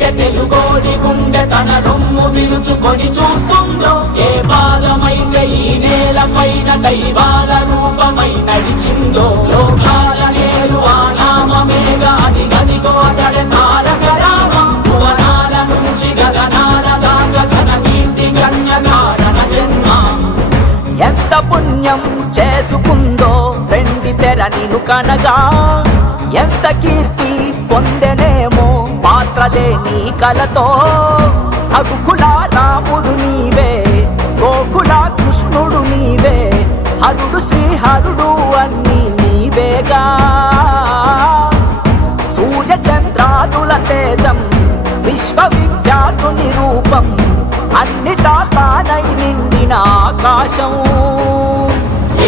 వింటే తెలుగోడి గుండె తన రొమ్ము విరుచుకొని చూస్తుందో, ఏ పాదమైతే ఈ నేల పైన దైవాల రూపమై నడిచిందో, లోకాల నేడు ఆ నామమేగా అది గదిగో అతడే తారక రామ. భువనాల నుంచి గగనాల దాకా ఘన కీర్తి గణ్య కారణ జన్మ. ఎంత పుణ్యం చేసుకుందో వెండి తెర నిన్ను కనగా, ఎంత కీర్తి పొందెనేమో పాత్రలేని కలతో. రఘుకుల రాముడు నీవే, గోకుల కృష్ణుడు నీవే, హరుడు శ్రీహరుడు అన్నీ నీవేగా. సూర్య చంద్రాదుల తేజం విశ్వవిఖ్యాతుని రూపం, అన్నిటా తానై నిండిన ఆకాశం.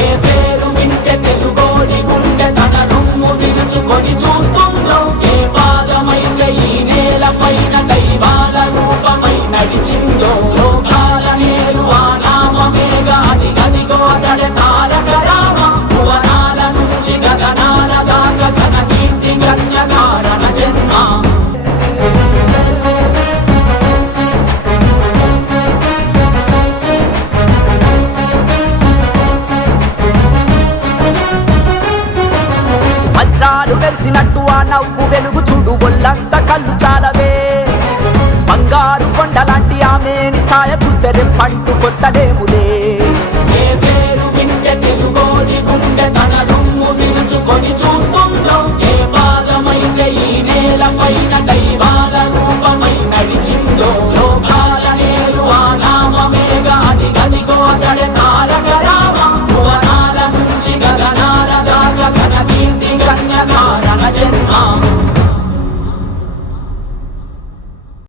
ఏ పేరు వింటే తెలుగోడి గుండె తన రొమ్ము విరుచుకొని చూస్తుందో, ఏ పాదమైతే ఈ నేల పైన దైవాల రూపమై నడిచిందో, లోకాల నేడు ఆ నామమేగా అది గదిగో అతడే తారక రామ. భువనాల నుంచి గగనాల దాకా ఘన కీర్తి గణ్య కారణ జన్మ. వజ్రాలు వెలిసినట్టు ఆ నవ్వు వెలుగు చూడు, ఒళ్ళంత కళ్ళు చాలవే. బంగారు కొండలాంటి ఆమెని ఛాయ చూస్తే రెప్పంటూ కొట్టలేములే. ఏ పేరు వింటే తెలుగోడి గుండె తన రొమ్ము విరుచుకొని